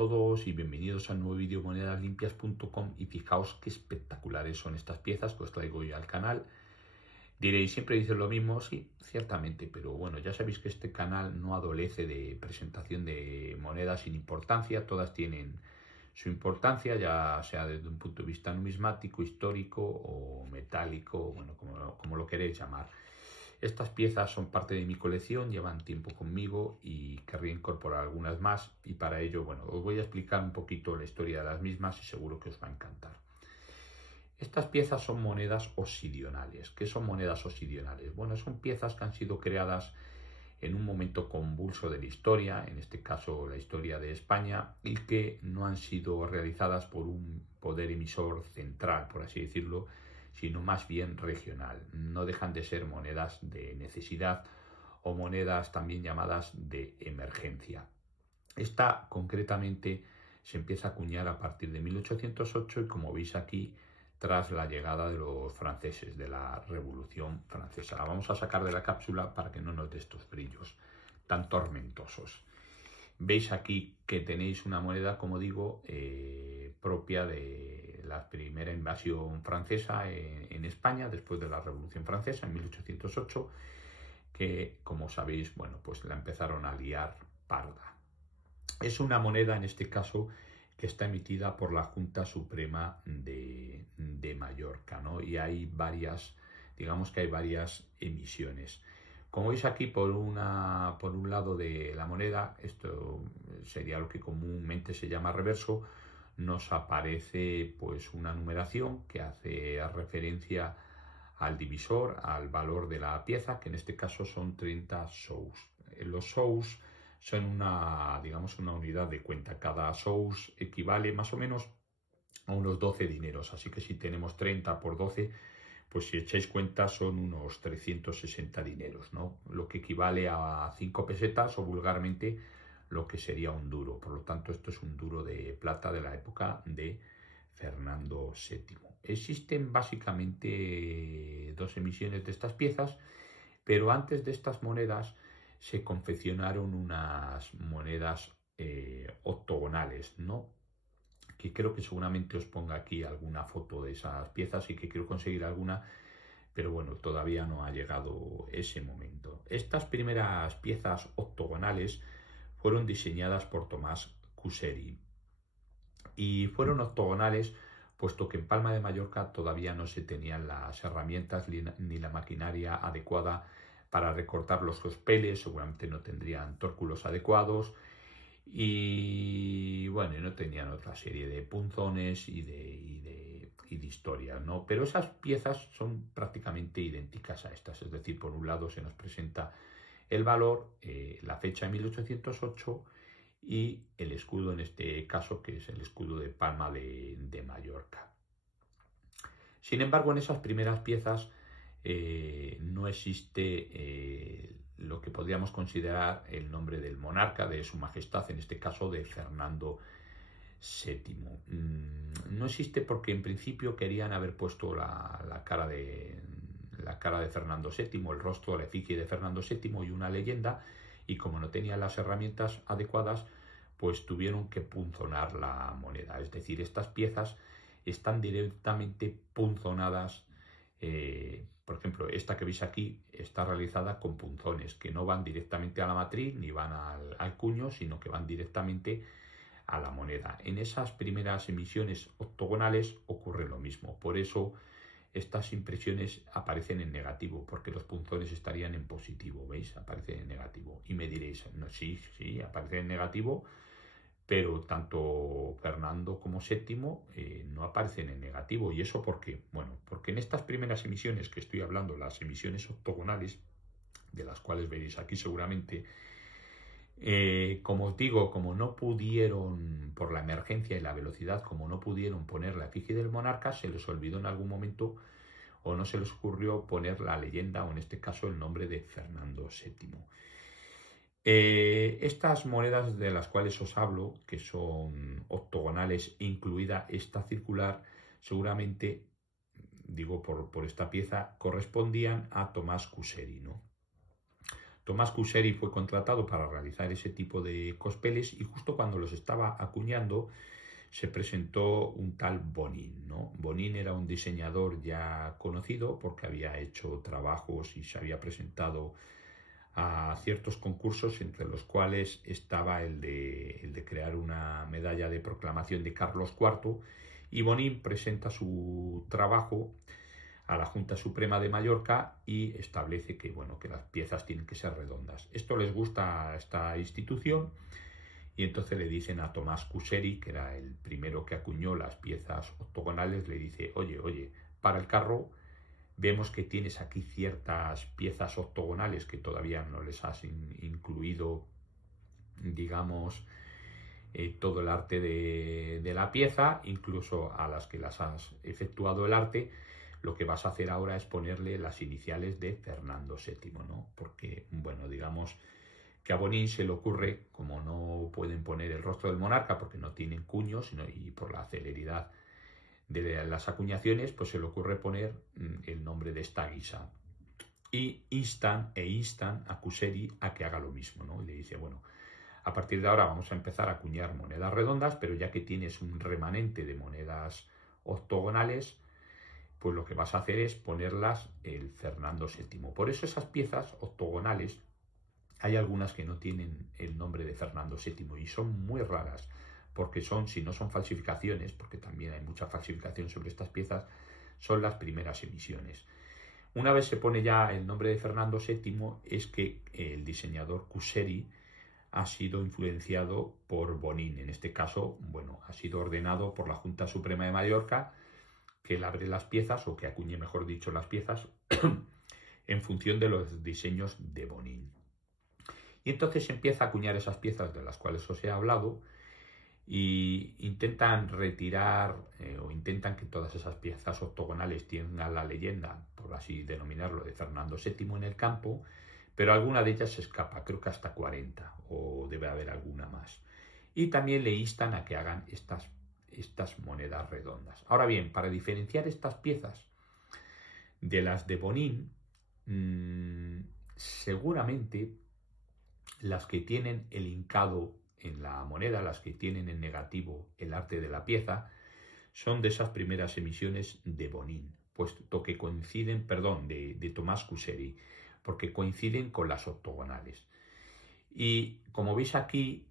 todos y bienvenidos al nuevo vídeo monedaslimpias.com. Y fijaos qué espectaculares son estas piezas que os traigo hoy al canal. Diréis, siempre dices lo mismo, sí, ciertamente, pero bueno, ya sabéis que este canal no adolece de presentación de monedas sin importancia, todas tienen su importancia, ya sea desde un punto de vista numismático, histórico o metálico, bueno, como lo queréis llamar. Estas piezas son parte de mi colección, llevan tiempo conmigo y querría incorporar algunas más, y para ello, bueno, os voy a explicar un poquito la historia de las mismas y seguro que os va a encantar. Estas piezas son monedas obsidionales. ¿Qué son monedas obsidionales? Bueno, son piezas que han sido creadas en un momento convulso de la historia, en este caso la historia de España, y que no han sido realizadas por un poder emisor central, por así decirlo, sino más bien regional. No dejan de ser monedas de necesidad o monedas también llamadas de emergencia. Esta concretamente se empieza a acuñar a partir de 1808 y, como veis aquí, tras la llegada de los franceses, de la Revolución Francesa. La vamos a sacar de la cápsula para que no nos dé estos brillos tan tormentosos. Veis aquí que tenéis una moneda, como digo, propia de la primera invasión francesa en España, después de la Revolución Francesa en 1808, que, como sabéis, bueno, pues la empezaron a liar parda. Es una moneda, en este caso, que está emitida por la Junta Suprema de Mallorca, ¿no? Y hay varias, digamos que hay varias emisiones. Como veis aquí, por un lado de la moneda, esto sería lo que comúnmente se llama reverso, nos aparece pues una numeración que hace referencia al divisor, al valor de la pieza, que en este caso son 30 sous. Los sous son digamos, una unidad de cuenta. Cada sous equivale más o menos a unos 12 dineros. Así que si tenemos 30 por 12, pues si echáis cuenta son unos 360 dineros, ¿no? Lo que equivale a 5 pesetas o vulgarmente lo que sería un duro. Por lo tanto, esto es un duro de plata de la época de Fernando VII. Existen básicamente dos emisiones de estas piezas, pero antes de estas monedas se confeccionaron unas monedas octogonales, ¿no? Que creo que seguramente os ponga aquí alguna foto de esas piezas y que quiero conseguir alguna, pero bueno, todavía no ha llegado ese momento. Estas primeras piezas octogonales fueron diseñadas por Tomás Cuseri y fueron octogonales puesto que en Palma de Mallorca todavía no se tenían las herramientas ni la maquinaria adecuada para recortar los cospeles, seguramente no tendrían tórculos adecuados y bueno, no tenían otra serie de punzones y de historias, ¿no? Pero esas piezas son prácticamente idénticas a estas, es decir, por un lado se nos presenta el valor, la fecha de 1808 y el escudo, en este caso, que es el escudo de Palma de Mallorca. Sin embargo, en esas primeras piezas no existe lo que podríamos considerar el nombre del monarca, de su majestad, en este caso de Fernando VII. No existe porque en principio querían haber puesto la cara de Fernando VII, el rostro, la efigie de Fernando VII y una leyenda, y como no tenían las herramientas adecuadas, pues tuvieron que punzonar la moneda. Es decir, estas piezas están directamente punzonadas. Por ejemplo, esta que veis aquí está realizada con punzones que no van directamente a la matriz ni van al cuño, sino que van directamente a la moneda. En esas primeras emisiones octogonales ocurre lo mismo. Por eso estas impresiones aparecen en negativo, porque los punzones estarían en positivo, ¿veis? Aparecen en negativo. Y me diréis, no, sí, aparecen en negativo, pero tanto Fernando como VII no aparecen en negativo. ¿Y eso por qué? Bueno, porque en estas primeras emisiones que estoy hablando, las emisiones octogonales, de las cuales veréis aquí seguramente, como os digo, como no pudieron, por la emergencia y la velocidad, como no pudieron poner la efigie del monarca, se les olvidó en algún momento o no se les ocurrió poner la leyenda, o en este caso el nombre de Fernando VII. Estas monedas de las cuales os hablo, que son octogonales, incluida esta circular, seguramente, digo por esta pieza, correspondían a Tomás Cuseri, ¿no? Tomás Cuseri fue contratado para realizar ese tipo de cospeles y justo cuando los estaba acuñando se presentó un tal Bonin, ¿no? Bonin era un diseñador ya conocido porque había hecho trabajos y se había presentado a ciertos concursos, entre los cuales estaba el de crear una medalla de proclamación de Carlos IV, y Bonin presenta su trabajo a la Junta Suprema de Mallorca y establece que, bueno, que las piezas tienen que ser redondas. Esto les gusta a esta institución y entonces le dicen a Tomás Cuseri, que era el primero que acuñó las piezas octogonales, le dice, oye, para el carro vemos que tienes aquí ciertas piezas octogonales que todavía no les has incluido, digamos, todo el arte de la pieza, incluso a las que las has efectuado el arte. Lo que vas a hacer ahora es ponerle las iniciales de Fernando VII, ¿no? Porque, bueno, digamos que a Bonin se le ocurre, como no pueden poner el rostro del monarca porque no tienen cuños y por la celeridad de las acuñaciones, pues se le ocurre poner el nombre de esta guisa. Y instan a Cuseri a que haga lo mismo, ¿no? Y le dice, bueno, a partir de ahora vamos a empezar a acuñar monedas redondas, pero ya que tienes un remanente de monedas octogonales, pues lo que vas a hacer es ponerlas el Fernando VII. Por eso esas piezas octogonales, hay algunas que no tienen el nombre de Fernando VII y son muy raras, porque son, si no son falsificaciones, porque también hay mucha falsificación sobre estas piezas, son las primeras emisiones. Una vez se pone ya el nombre de Fernando VII, es que el diseñador Cuseri ha sido influenciado por Bonin. En este caso, bueno, ha sido ordenado por la Junta Suprema de Mallorca que labre las piezas, o que acuñe, mejor dicho, las piezas en función de los diseños de Bonin. Y entonces se empieza a acuñar esas piezas de las cuales os he hablado y intentan retirar o intentan que todas esas piezas octogonales tengan la leyenda, por así denominarlo, de Fernando VII en el campo, pero alguna de ellas se escapa, creo que hasta 40, o debe haber alguna más. Y también le instan a que hagan estas monedas redondas. Ahora bien, para diferenciar estas piezas de las de Bonin, seguramente las que tienen el hincado en la moneda, las que tienen en negativo el arte de la pieza, son de esas primeras emisiones de Bonin, puesto que coinciden, perdón, de Tomás Cuseri, porque coinciden con las octogonales. Y como veis aquí,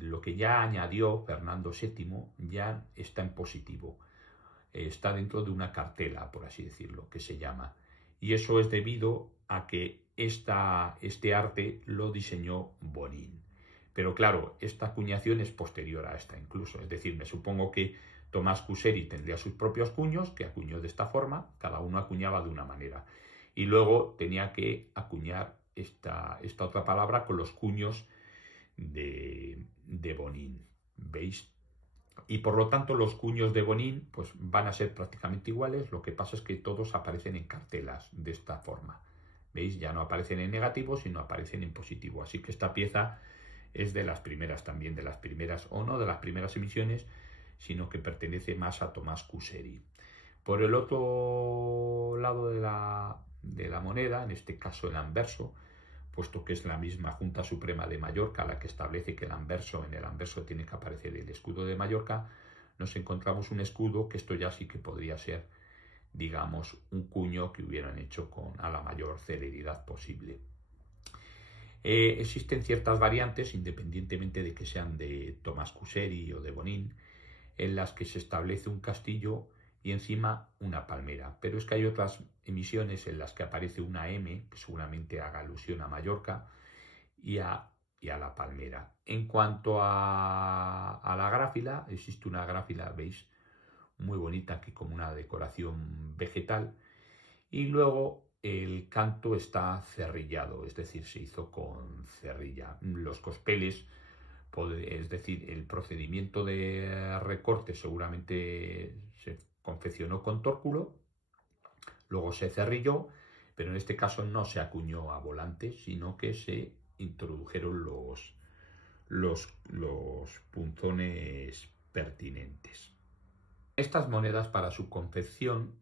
lo que ya añadió Fernando VII ya está en positivo, está dentro de una cartela, por así decirlo, que se llama. Y eso es debido a que este arte lo diseñó Bonin. Pero claro, esta acuñación es posterior a esta incluso. Es decir, me supongo que Tomás Cuseri tendría sus propios cuños, que acuñó de esta forma, cada uno acuñaba de una manera. Y luego tenía que acuñar esta otra palabra con los cuños de Bonin. ¿Veis? Y por lo tanto los cuños de Bonin pues van a ser prácticamente iguales, lo que pasa es que todos aparecen en cartelas de esta forma. ¿Veis? Ya no aparecen en negativo, sino aparecen en positivo. Así que esta pieza es de las primeras también, de las primeras, o no de las primeras emisiones, sino que pertenece más a Tomás Cuseri. Por el otro lado de la moneda, en este caso el anverso, puesto que es la misma Junta Suprema de Mallorca la que establece que en el anverso tiene que aparecer el escudo de Mallorca, nos encontramos un escudo que esto ya sí que podría ser, digamos, un cuño que hubieran hecho a la mayor celeridad posible. Existen ciertas variantes, independientemente de que sean de Tomás Cuseri o de Bonin, en las que se establece un castillo y encima una palmera. Pero es que hay otras emisiones en las que aparece una M, que seguramente haga alusión a Mallorca, y a la palmera. En cuanto a la gráfila, existe una gráfila, veis, muy bonita, aquí como una decoración vegetal, y luego el canto está cerrillado, es decir, se hizo con cerrilla. Los cospeles, es decir, el procedimiento de recorte seguramente se confeccionó con tórculo, luego se cerrilló, pero en este caso no se acuñó a volante, sino que se introdujeron los punzones pertinentes. Estas monedas para su confección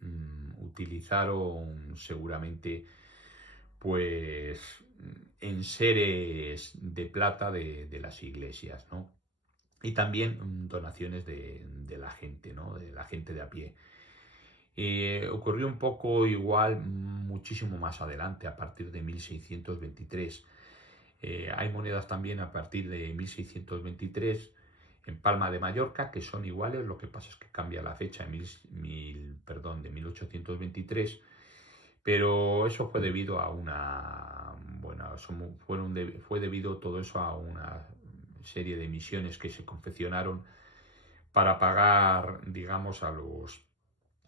utilizaron seguramente pues enseres de plata de las iglesias, ¿no? Y también donaciones de la gente, ¿no? De la gente de a pie. Ocurrió un poco igual muchísimo más adelante, a partir de 1623. Hay monedas también a partir de 1623 en Palma de Mallorca que son iguales, lo que pasa es que cambia la fecha de 1823, pero eso fue debido a fue debido todo eso a una serie de misiones que se confeccionaron para pagar, digamos, a los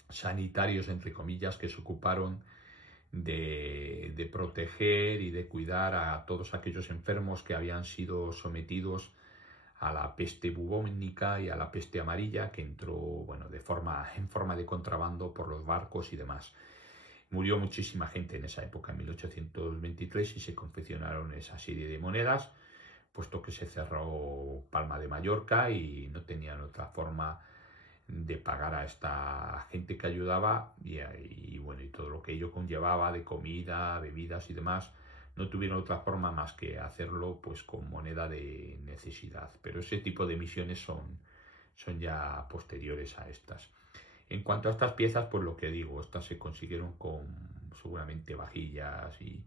sanitarios, entre comillas, que se ocuparon de proteger y de cuidar a todos aquellos enfermos que habían sido sometidos a la peste bubónica y a la peste amarilla, que entró, bueno, en forma de contrabando por los barcos y demás. Murió muchísima gente en esa época, en 1823, y se confeccionaron esa serie de monedas, puesto que se cerró Palma de Mallorca y no tenían otra forma de pagar a esta gente que ayudaba y bueno, y todo lo que ello conllevaba de comida, bebidas y demás, no tuvieron otra forma más que hacerlo pues con moneda de necesidad. Pero ese tipo de misiones son ya posteriores a estas. En cuanto a estas piezas, pues lo que digo, estas se consiguieron con seguramente vajillas y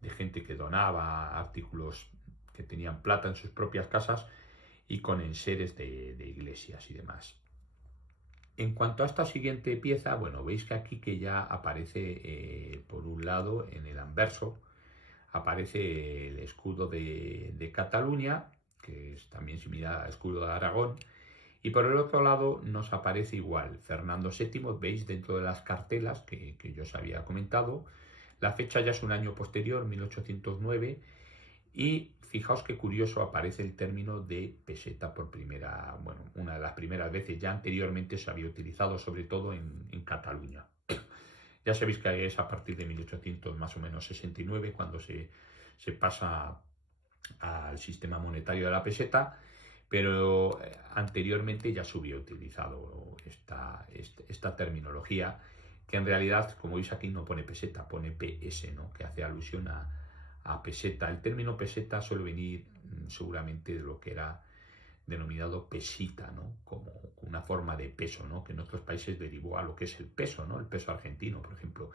de gente que donaba artículos que tenían plata en sus propias casas y con enseres de iglesias y demás. En cuanto a esta siguiente pieza, bueno, veis que aquí que ya aparece por un lado en el anverso, aparece el escudo de Cataluña, que es también similar al escudo de Aragón, y por el otro lado nos aparece igual Fernando VII, veis dentro de las cartelas que yo os había comentado, la fecha ya es un año posterior, 1809, y fijaos qué curioso aparece el término de peseta por una de las primeras veces. Ya anteriormente se había utilizado sobre todo en Cataluña. Ya sabéis que es a partir de 1800 más o menos 69 cuando se pasa al sistema monetario de la peseta, pero anteriormente ya se hubiera utilizado esta terminología, que en realidad, como veis aquí, no pone peseta, pone PS, ¿no? Que hace alusión a peseta. El término peseta suele venir seguramente de lo que era denominado pesita, ¿no? Como una forma de peso, ¿no? Que en otros países derivó a lo que es el peso, ¿no? El peso argentino, por ejemplo,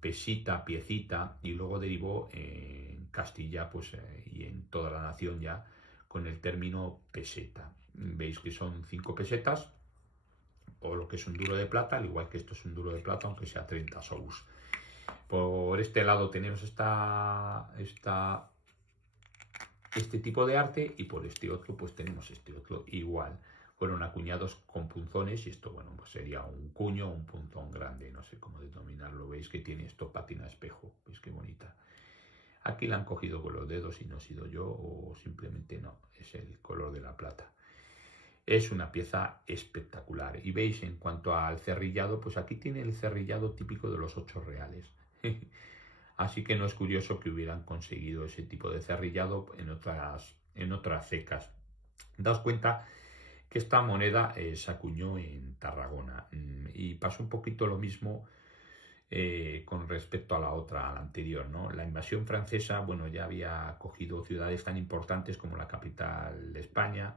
pesita, piecita, y luego derivó en Castilla, pues, y en toda la nación ya, con el término peseta. Veis que son 5 pesetas, o lo que es un duro de plata, al igual que esto es un duro de plata, aunque sea 30 sous. Por este lado tenemos este tipo de arte, y por este otro pues tenemos este otro igual. Fueron acuñados con punzones, y esto, bueno, pues sería un cuño o un punzón grande, no sé cómo denominarlo. Veis que tiene esto pátina espejo, veis qué bonita. Aquí la han cogido con los dedos y no he sido yo, o simplemente no, es el color de la plata. Es una pieza espectacular. Y veis, en cuanto al cerrillado, pues aquí tiene el cerrillado típico de los 8 reales. Así que no es curioso que hubieran conseguido ese tipo de cerrillado en otras cecas. Daos cuenta que esta moneda se acuñó en Tarragona, y pasó un poquito lo mismo con respecto a la anterior, ¿no? La invasión francesa, bueno, ya había cogido ciudades tan importantes como la capital de España,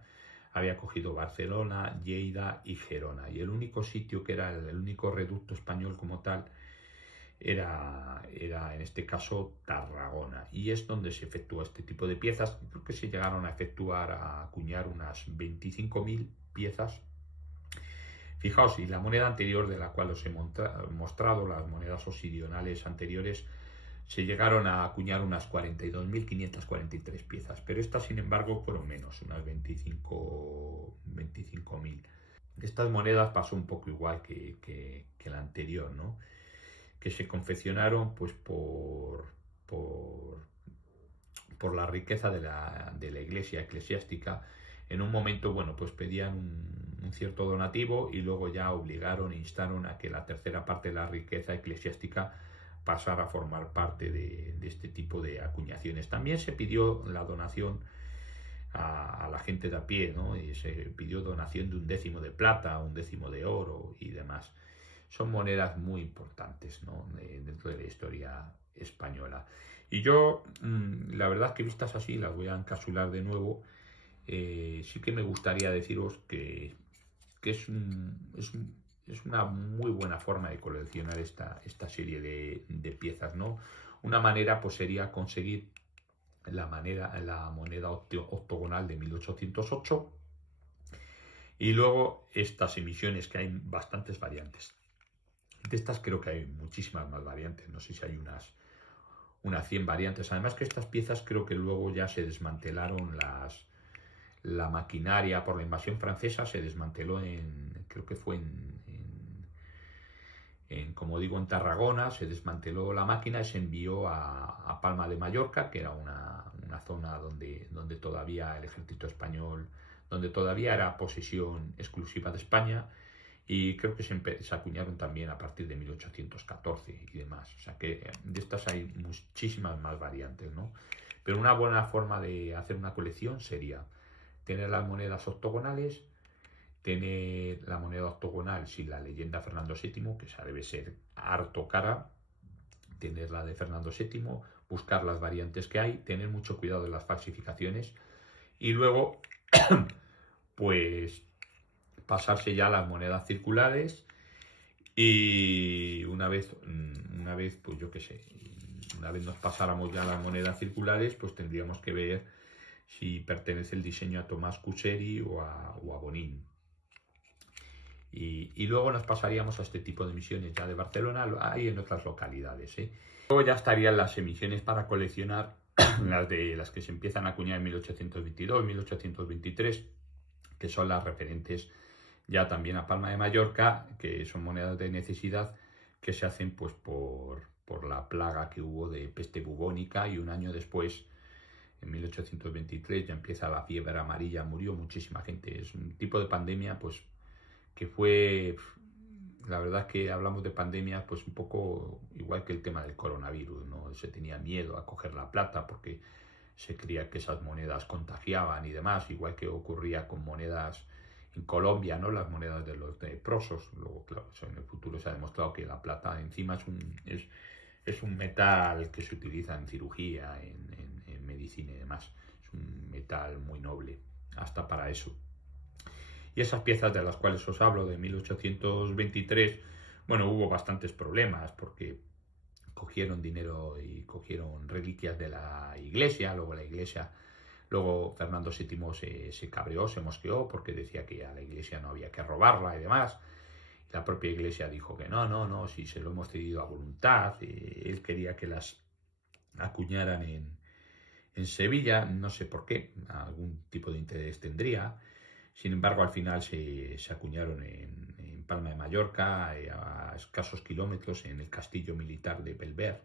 había cogido Barcelona, Lleida y Gerona, y el único sitio que era el único reducto español como tal era en este caso Tarragona, y es donde se efectúa este tipo de piezas. Creo que se llegaron a acuñar unas 25.000 piezas. Fijaos, y la moneda anterior de la cual os he mostrado, las monedas obsidionales anteriores, se llegaron a acuñar unas 42.543 piezas, pero estas, sin embargo, fueron menos, unas 25.000. Estas monedas pasó un poco igual que la anterior, ¿no? Que se confeccionaron pues por la riqueza de la iglesia eclesiástica. En un momento, bueno, pues pedían un cierto donativo, y luego ya obligaron e instaron a que la tercera parte de la riqueza eclesiástica pasara a formar parte de este tipo de acuñaciones. También se pidió la donación a la gente de a pie, ¿no? Y se pidió donación de 1 décimo de plata, 1 décimo de oro y demás. son monedas muy importantes, ¿no? Dentro de la historia española. Y yo, la verdad es que vistas así, las voy a encapsular de nuevo. Sí que me gustaría deciros que es una muy buena forma de coleccionar esta serie de piezas, ¿no? Una manera pues sería conseguir la moneda octogonal de 1808 y luego estas emisiones, que hay bastantes variantes. De estas creo que hay muchísimas más variantes, no sé si hay unas 100 variantes. Además que estas piezas creo que luego ya se desmantelaron la maquinaria por la invasión francesa, se desmanteló creo que fue como digo, en Tarragona, se desmanteló la máquina y se envió a Palma de Mallorca, que era una zona donde todavía el ejército español, donde todavía era posesión exclusiva de España, y creo que se acuñaron también a partir de 1814 y demás. O sea que de estas hay muchísimas más variantes, ¿no? Pero una buena forma de hacer una colección sería tener las monedas octogonales, tener la moneda octogonal sin la leyenda Fernando VII, que esa debe ser harto cara, tener la de Fernando VII, buscar las variantes que hay, tener mucho cuidado de las falsificaciones y luego pues pasarse ya a las monedas circulares. Y una vez, pues yo qué sé, una vez nos pasáramos ya a las monedas circulares, pues tendríamos que ver si pertenece el diseño a Tomás Cuseri o a Bonín. Y luego nos pasaríamos a este tipo de emisiones ya de Barcelona, hay en otras localidades, ¿eh? Luego ya estarían las emisiones para coleccionar, las que se empiezan a acuñar en 1822, 1823, que son las referentes ya también a Palma de Mallorca, que son monedas de necesidad que se hacen pues por la plaga que hubo de peste bubónica, y un año después, en 1823, ya empieza la fiebre amarilla, murió muchísima gente. Es un tipo de pandemia pues que fue, la verdad es que hablamos de pandemias pues un poco igual que el tema del coronavirus, ¿no? Se tenía miedo a coger la plata porque se creía que esas monedas contagiaban y demás, igual que ocurría con monedas en Colombia, ¿no? Las monedas de los leprosos. Luego, claro, en el futuro se ha demostrado que la plata encima es un metal que se utiliza en cirugía, en medicina y demás. Es un metal muy noble, hasta para eso. Y esas piezas de las cuales os hablo, de 1823, bueno, hubo bastantes problemas porque cogieron dinero y cogieron reliquias de la iglesia. Luego Fernando VII se cabreó, se mosqueó porque decía que a la iglesia no había que robarla y demás. La propia iglesia dijo que no, si se lo hemos cedido a voluntad. Él quería que las acuñaran en Sevilla, no sé por qué, algún tipo de interés tendría. Sin embargo, al final se acuñaron en Palma de Mallorca, a escasos kilómetros, en el castillo militar de Belver.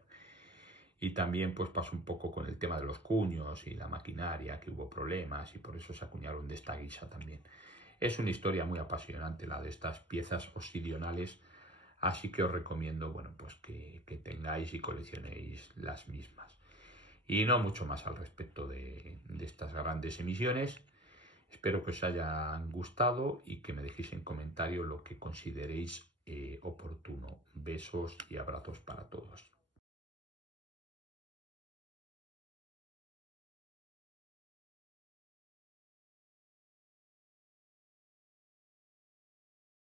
Y también pues pasó un poco con el tema de los cuños y la maquinaria, que hubo problemas y por eso se acuñaron de esta guisa también. Es una historia muy apasionante la de estas piezas obsidionales, así que os recomiendo, bueno, pues que tengáis y coleccionéis las mismas. Y no mucho más al respecto de estas grandes emisiones. Espero que os hayan gustado y que me dejéis en comentario lo que consideréis oportuno. Besos y abrazos para todos.